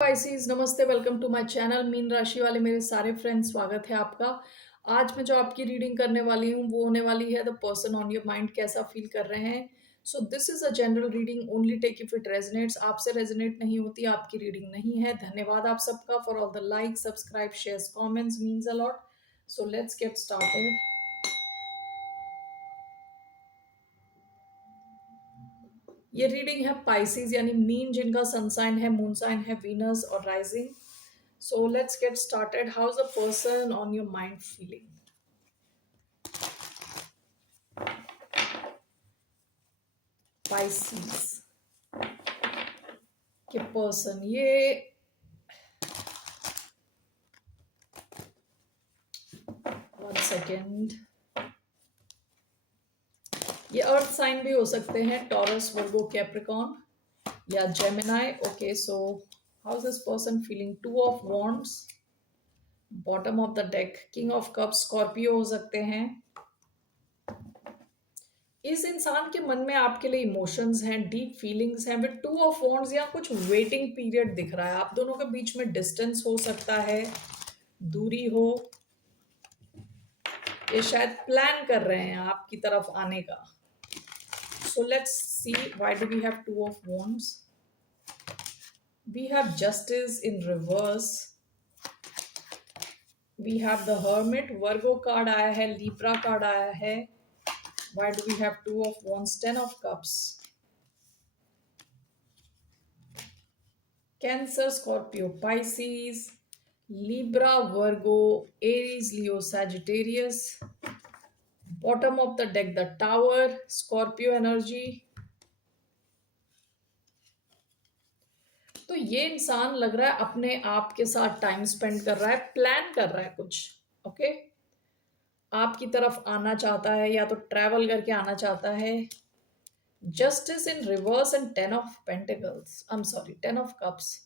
Pisces नमस्ते, welcome to my channel. मीन राशि वाले मेरे सारे फ्रेंड्स, स्वागत है आपका। आज मैं जो आपकी रीडिंग करने वाली हूँ वो होने वाली है the person on your mind कैसा फील कर रहे हैं। So this is a general reading, only take if it resonates. आपसे रेजोनेट नहीं होती आपकी रीडिंग नहीं है। धन्यवाद आप सबका for all the like, subscribe, shares, comments, means a lot. So let's get started. ये रीडिंग है पाइसीज यानी मीन, जिनका सन साइन है, मून साइन है वीनस और rising. So let's get started. How's the person on your mind feeling? Pisces के person ये 1 सेकेंड, ये अर्थ साइन भी हो सकते हैं, टॉरस, वर्गो, कैप्रिकॉन या Gemini. Okay, so how is this person feeling? 2 of wands, bottom of the deck, king of cups, Scorpio हो सकते हैं। इस इंसान के मन में आपके लिए इमोशंस हैं, डीप फीलिंग्स हैं। विद 2 ऑफ वॉन्ड्स या कुछ वेटिंग पीरियड दिख रहा है। आप दोनों के बीच में डिस्टेंस हो सकता है, दूरी हो। ये शायद प्लान कर रहे हैं आपकी तरफ आने का। So let's see why do we have 2 of wands. We have justice in reverse, we have the hermit, Virgo card आया है, लीब्रा कार्ड आया है। Why do we have 2 of wands? 10 of cups, Cancer, Scorpio, Pisces, Libra, Virgo, Aries, Leo, Sagittarius. Bottom of the deck, the Tower, Scorpio energy. तो ये इंसान लग रहा है अपने आप के साथ टाइम स्पेंड कर रहा है, प्लान कर रहा है कुछ। ओके, आपकी तरफ आना चाहता है या तो ट्रैवल करके आना चाहता है। Justice in reverse and 10 of pentacles, I am sorry, 10 of cups.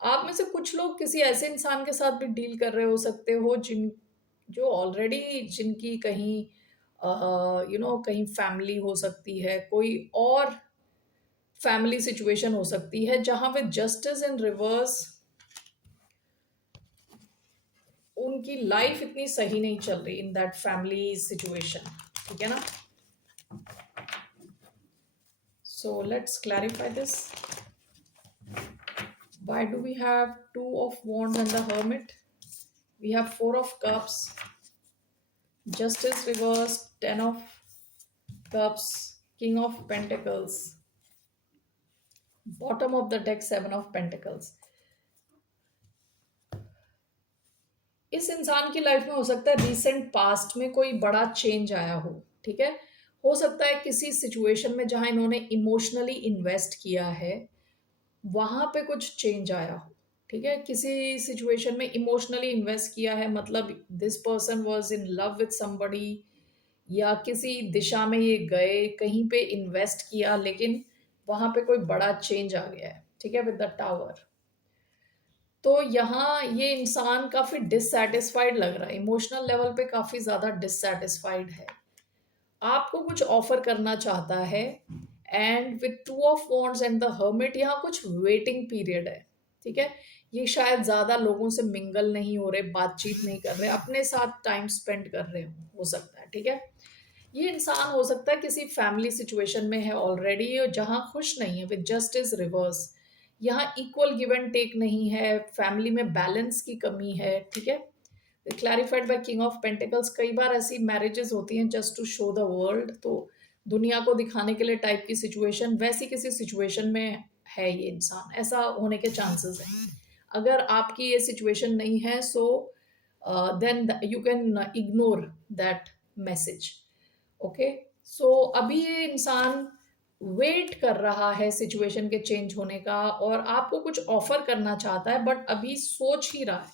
आप में से कुछ लोग किसी ऐसे इंसान के साथ भी डील कर रहे हो सकते हो जो ऑलरेडी, जिनकी कहीं कहीं फैमिली हो सकती है, कोई और फैमिली सिचुएशन हो सकती है जहां विद जस्टिस इन रिवर्स उनकी लाइफ इतनी सही नहीं चल रही इन दैट फैमिली सिचुएशन। ठीक है ना? So let's clarify this. Why do we have 2 of wands and the hermit? We have 4 of cups, justice reversed, 10 of cups, king of pentacles, bottom of the deck, 7 of pentacles. इस इंसान की life में हो सकता है recent past में कोई बड़ा चेंज आया हो। ठीक है, हो सकता है किसी सिचुएशन में जहां इन्होंने इमोशनली इन्वेस्ट किया है वहां पे कुछ चेंज आया हो। ठीक है, किसी सिचुएशन में इमोशनली इन्वेस्ट किया है, मतलब this person was in love with somebody, या किसी दिशा में ये गए, कहीं पे इन्वेस्ट किया, लेकिन वहां पे कोई बड़ा चेंज आ गया है। ठीक है, विद द टावर। तो यहाँ ये इंसान काफी डिससेटिस्फाइड लग रहा है, इमोशनल लेवल पे काफी ज्यादा डिससेटिस्फाइड है, आपको कुछ ऑफर करना चाहता है। And with 2 of wands and the hermit, यहाँ कुछ वेटिंग पीरियड है। ठीक है, ये शायद ज्यादा लोगों से मिंगल नहीं हो रहे, बातचीत नहीं कर रहे, अपने साथ टाइम स्पेंड कर रहे हो सकता है। ठीक है, ये इंसान हो सकता है किसी फैमिली सिचुएशन में है ऑलरेडी, जहां खुश नहीं है, विद जस्टिस रिवर्स। यहाँ इक्वल गिव एंड टेक नहीं है, फैमिली में बैलेंस की कमी है। ठीक है, clarified by king of pentacles. कई बार ऐसी मैरिजेस होती हैं just to show the world, तो दुनिया को दिखाने के लिए टाइप की सिचुएशन, वैसी किसी सिचुएशन में है ये इंसान, ऐसा होने के चांसेस हैं। अगर आपकी ये सिचुएशन नहीं है, so then you can ignore that message. Okay, so अभी ये इंसान वेट कर रहा है सिचुएशन के चेंज होने का, और आपको कुछ ऑफर करना चाहता है, बट अभी सोच ही रहा है।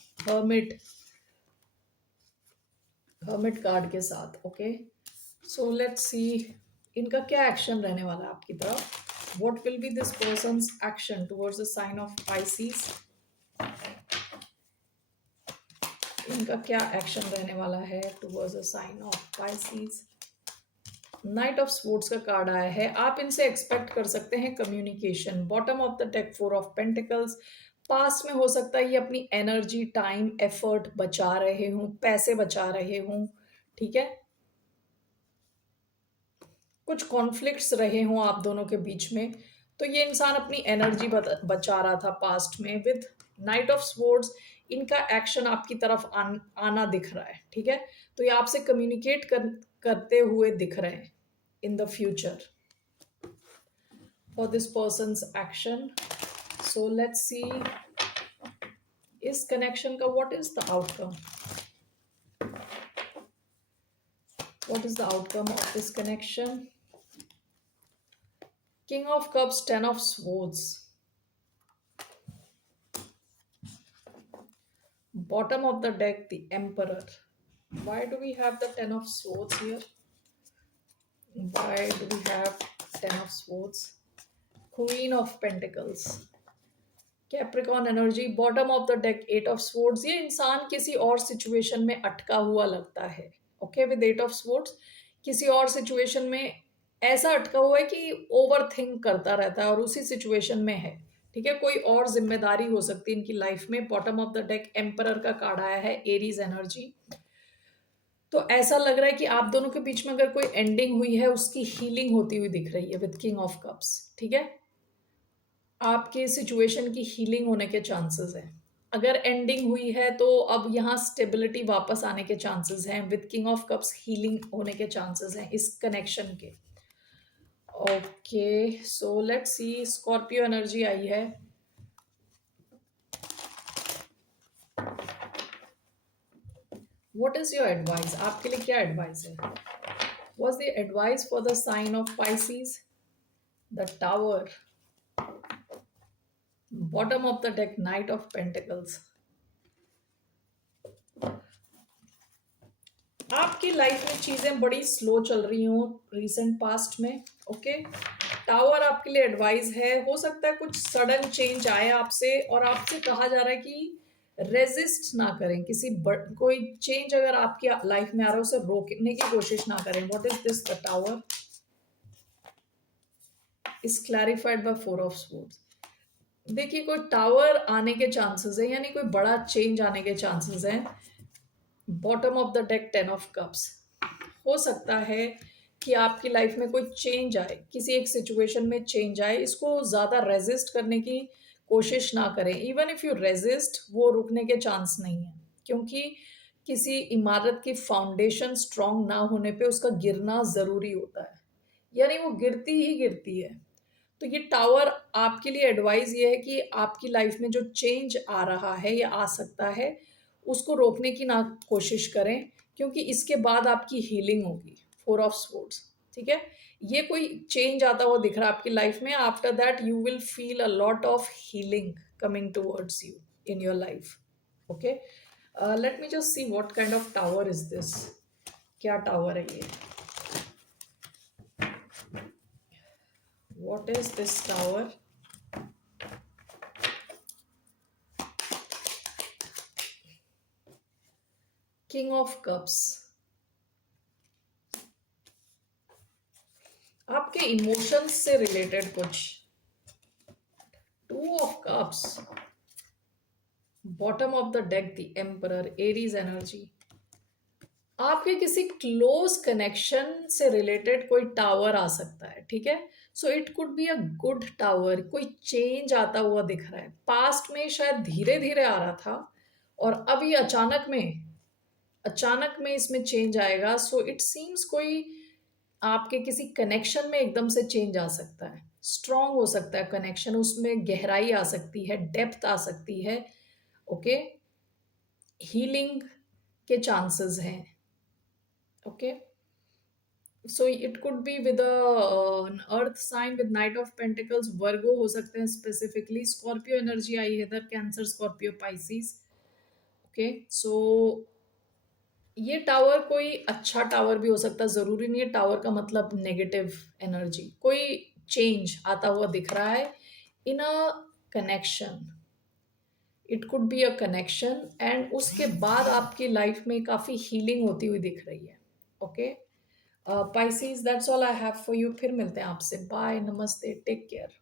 हर्मिट कार्ड के साथ। ओके, सो लेट्स सी इनका क्या एक्शन रहने वाला है आपकी तरफ। What will be this person's action towards the sign of Pisces? इनका क्या एक्शन रहने वाला है towards the sign of Pisces? Knight of sports का कार्ड आया है। आप इनसे एक्सपेक्ट कर सकते हैं communication. Bottom of the deck, 4 of pentacles, past में हो सकता है ये अपनी एनर्जी, टाइम, एफर्ट बचा रहे हों, पैसे बचा रहे हों, ठीक है? कुछ कॉन्फ्लिक्ट्स रहे हों आप दोनों के बीच में, तो ये इंसान अपनी एनर्जी बचा रहा था पास्ट में। विद नाइट ऑफ स्वॉर्ड्स इनका एक्शन आपकी तरफ आना दिख रहा है, ठीक है? तो ये आपसे कम्युनिकेट करते हुए दिख रहे हैं in the future for this person's action. So let's सी इस कनेक्शन का what is the outcome, what is the outcome of this connection. King of cups, ten of swords, bottom of the deck the emperor. Why do we have the ten of swords here? Why do we have ten of swords? Queen of pentacles, Capricorn energy, bottom of the deck eight of swords. ये इंसान किसी और situation में अटका हुआ लगता है, okay? With eight of swords किसी और सिचुएशन में ऐसा अटका हुआ है कि ओवर थिंक करता रहता है और उसी सिचुएशन में है, ठीक है? कोई और जिम्मेदारी हो सकती है इनकी लाइफ में। Bottom of the deck emperor का कार्ड आया है, एरीज एनर्जी। तो ऐसा लग रहा है कि आप दोनों के बीच में अगर कोई एंडिंग हुई है उसकी हीलिंग होती हुई दिख रही है विद किंग ऑफ कप्स, ठीक है? आपके सिचुएशन की हीलिंग होने के चांसेस हैं। अगर एंडिंग हुई है तो अब यहाँ स्टेबिलिटी वापस आने के चांसेस हैं। With king of cups healing होने के चांसेस हैं इस कनेक्शन के। Okay, so let's see, Scorpio energy आई है। व्हाट इज योर एडवाइस, आपके लिए क्या एडवाइस है? What's the advice for the sign of Pisces? The tower, bottom of the deck knight of pentacles. आपकी लाइफ में चीजें बड़ी स्लो चल रही हो रिसेंट पास्ट में, ओके? टावर आपके लिए एडवाइस है। हो सकता है कुछ सडन चेंज आए आपसे और आपसे कहा जा रहा है कि रेजिस्ट ना करें कोई चेंज अगर आपकी लाइफ में आ रहा है उसे रोकने की कोशिश ना करें। What is this? The tower is clarified by four of swords. देखिए, कोई टावर आने के चांसेस है, यानी कोई बड़ा चेंज आने के चांसेस हैं। Bottom of the deck ten of cups, हो सकता है कि आपकी लाइफ में कोई चेंज आए, किसी एक सिचुएशन में चेंज आए। इसको ज़्यादा रेजिस्ट करने की कोशिश ना करें। इवन इफ़ यू रेजिस्ट, वो रुकने के चांस नहीं है, क्योंकि किसी इमारत की फाउंडेशन स्ट्रांग ना होने पे उसका गिरना ज़रूरी होता है, यानी वो गिरती ही गिरती है। तो ये टावर आपके लिए एडवाइस ये है कि आपकी लाइफ में जो चेंज आ रहा है या आ सकता है उसको रोकने की ना कोशिश करें, क्योंकि इसके बाद आपकी हीलिंग होगी। फोर ऑफ स्वॉर्ड्स, ठीक है? ये कोई चेंज आता हुआ दिख रहा है आपकी लाइफ में। After that you will feel a lot of healing coming towards you in your life, okay? Let me just see what kind of tower is this. क्या टावर है ये? What is this tower? King of cups, आपके emotions से related कुछ। Two of cups, bottom of the deck the emperor, Aries energy. आपके किसी close connection से related कोई टावर आ सकता है, ठीक है? सो it could be a good tower. कोई चेंज आता हुआ दिख रहा है। पास्ट में शायद धीरे धीरे आ रहा था और अभी अचानक में इसमें चेंज आएगा। सो इट सीम्स कोई आपके किसी कनेक्शन में एकदम से चेंज आ सकता है। स्ट्रांग हो सकता है कनेक्शन, उसमें गहराई आ सकती है, डेप्थ आ सकती है, ओके? हीलिंग के चांसेस हैं, okay? So it could be with an earth sign with knight of pentacles. Virgo हो सकते हैं स्पेसिफिकली। स्कॉर्पियो एनर्जी आई है इधर, Cancer, Scorpio, Pisces, okay? So ये टावर कोई अच्छा टावर भी हो सकता है, जरूरी नहीं है टावर का मतलब नेगेटिव एनर्जी। कोई चेंज आता हुआ दिख रहा है in a connection. It could be a connection and उसके बाद आपकी लाइफ में काफी हीलिंग होती हुई दिख रही है, okay? Pisces, that's all I have for you. फिर मिलते हैं आपसे। बाय, नमस्ते, टेक केयर।